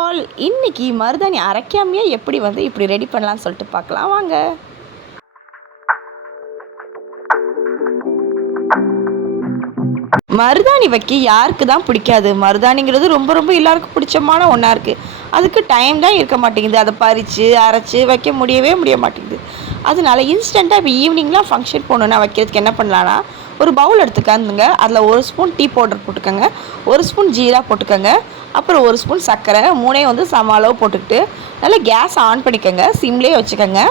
All இன்னைக்கு மருதாணி அரைக்காமையே எப்படி இப்படி ரெடி பண்ணலாம்னு சொல்லிட்டு பார்க்கலாம் வாங்க. மருதாணி வைக்க யாருக்கு தான் பிடிக்காது? மருதாணிங்கிறது ரொம்ப ரொம்ப எல்லாருக்கும் பிடிச்சமான ஒன்றா இருக்குது. அதுக்கு டைம் தான் இருக்க மாட்டேங்குது. அதை பறித்து அரைச்சி வைக்க முடிய மாட்டேங்குது. அதனால இன்ஸ்டண்ட்டாக இப்போ ஈவினிங்லாம் ஃபங்க்ஷன் போகணுன்னா வைக்கிறதுக்கு என்ன பண்ணலான்னா, ஒரு பவுல் எடுத்துக்காந்துங்க. அதில் 1 ஸ்பூன் டீ பவுடர் போட்டுக்கோங்க, 1 ஸ்பூன் ஜீரா போட்டுக்கோங்க, அப்புறம் 1 ஸ்பூன் சர்க்கரை, மூணையும் சம அளவு போட்டுக்கிட்டு நல்லா கேஸ் ஆன் பண்ணிக்கோங்க. சிம்லேயே வச்சுக்கோங்க.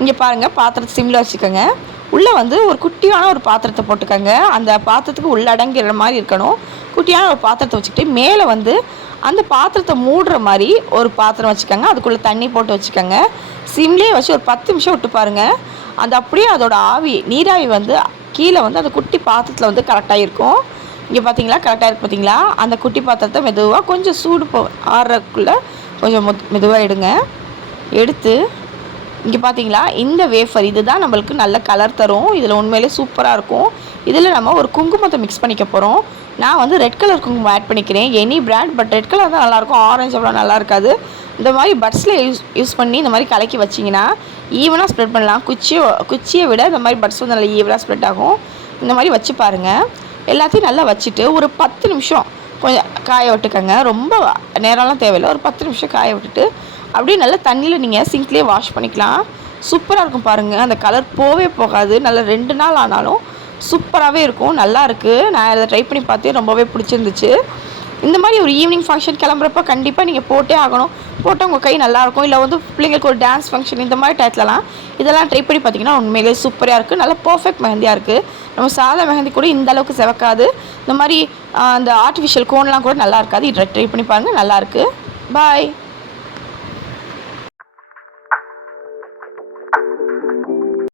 இங்கே பாருங்கள், பாத்திரத்தை சிம்மில் வச்சுக்கோங்க. உள்ளே ஒரு குட்டியான ஒரு பாத்திரத்தை போட்டுக்கோங்க. அந்த பாத்திரத்துக்கு உள்ளடங்கிற மாதிரி இருக்கணும். குட்டியான ஒரு பாத்திரத்தை வச்சுக்கிட்டு மேலே அந்த பாத்திரத்தை மூடுற மாதிரி ஒரு பாத்திரம் வச்சுக்கோங்க. அதுக்குள்ளே தண்ணி போட்டு வச்சுக்கோங்க. சிம்லேயே வச்சு ஒரு 10 நிமிஷம் விட்டு பாருங்கள். அது அப்படியே அதோட ஆவி நீராவி கீழே அந்த குட்டி பாத்திரத்தில் கரெக்டாக இருக்கும். இங்கே பார்த்தீங்களா, கரெக்டாக இருக்குது பார்த்தீங்களா? அந்த குட்டி பாத்திரத்தை மெதுவாக கொஞ்சம் சூடு ஆறுறதுக்குள்ளே கொஞ்சம் மெதுவாக எடுத்து இங்கே பார்த்தீங்களா, இந்த வேஃபர் இதுதான் நம்மளுக்கு நல்ல கலர் தரும். இதில் உண்மையிலே சூப்பராக இருக்கும். இதில் நம்ம ஒரு குங்குமத்தை மிக்ஸ் பண்ணிக்க போகிறோம். நான் ரெட் கலர் குங்குமம் ஆட் பண்ணிக்கிறேன். Any brand, but red colour தான் நல்லாயிருக்கும். ஆரஞ்சு அவ்வளோ நல்லா இருக்காது. இந்த மாதிரி பட்ஸில் யூஸ் பண்ணி இந்த மாதிரி கலக்கி வச்சிங்கன்னா ஈவனாக ஸ்ப்ரெட் பண்ணலாம். குச்சியை விட இந்த மாதிரி பட்ஸ் நல்லா ஈவனாக ஸ்ப்ரெட் ஆகும். இந்த மாதிரி வச்சு பாருங்கள். எல்லாத்தையும் நல்லா வச்சுட்டு ஒரு 10 நிமிஷம் கொஞ்சம் காய விட்டுக்கோங்க. ரொம்ப நேரம்லாம் தேவையில்லை. ஒரு 10 நிமிஷம் காய விட்டுட்டு அப்படியே நல்லா தண்ணியில் நீங்கள் சிங்க்லேயே வாஷ் பண்ணிக்கலாம். சூப்பராக இருக்கும் பாருங்கள். அந்த கலர் போகாது. நல்லா 2 நாள் ஆனாலும் சூப்பராகவே இருக்கும். நல்லா இருக்குது. நான் அதை ட்ரை பண்ணி பார்த்தேன், ரொம்பவே பிடிச்சிருந்துச்சு. இந்த மாதிரி ஒரு ஈவினிங் ஃபங்க்ஷன் கிளம்புறப்ப கண்டிப்பாக நீங்கள் போட்டே ஆகணும். போட்டால் உங்கள் கை நல்லாயிருக்கும். இல்லை பிள்ளைங்களுக்கு ஒரு டான்ஸ் ஃபங்க்ஷன் இந்த மாதிரி டயத்துலலாம் இதெல்லாம் ட்ரை பண்ணி பார்த்தீங்கன்னா உண்மையிலே சூப்பராக இருக்குது. நல்லா பர்ஃபெக்ட் மெஹந்தியாக இருக்குது. நம்ம சாதா மெஹந்தி கூட இந்த அளவுக்கு செவக்காது. இந்த மாதிரி அந்த ஆர்டிஃபிஷியல் கோன்லாம் கூட நல்லா இருக்காது. இதை ட்ரை பண்ணி பாருங்கள், நல்லாயிருக்கு. பாய்.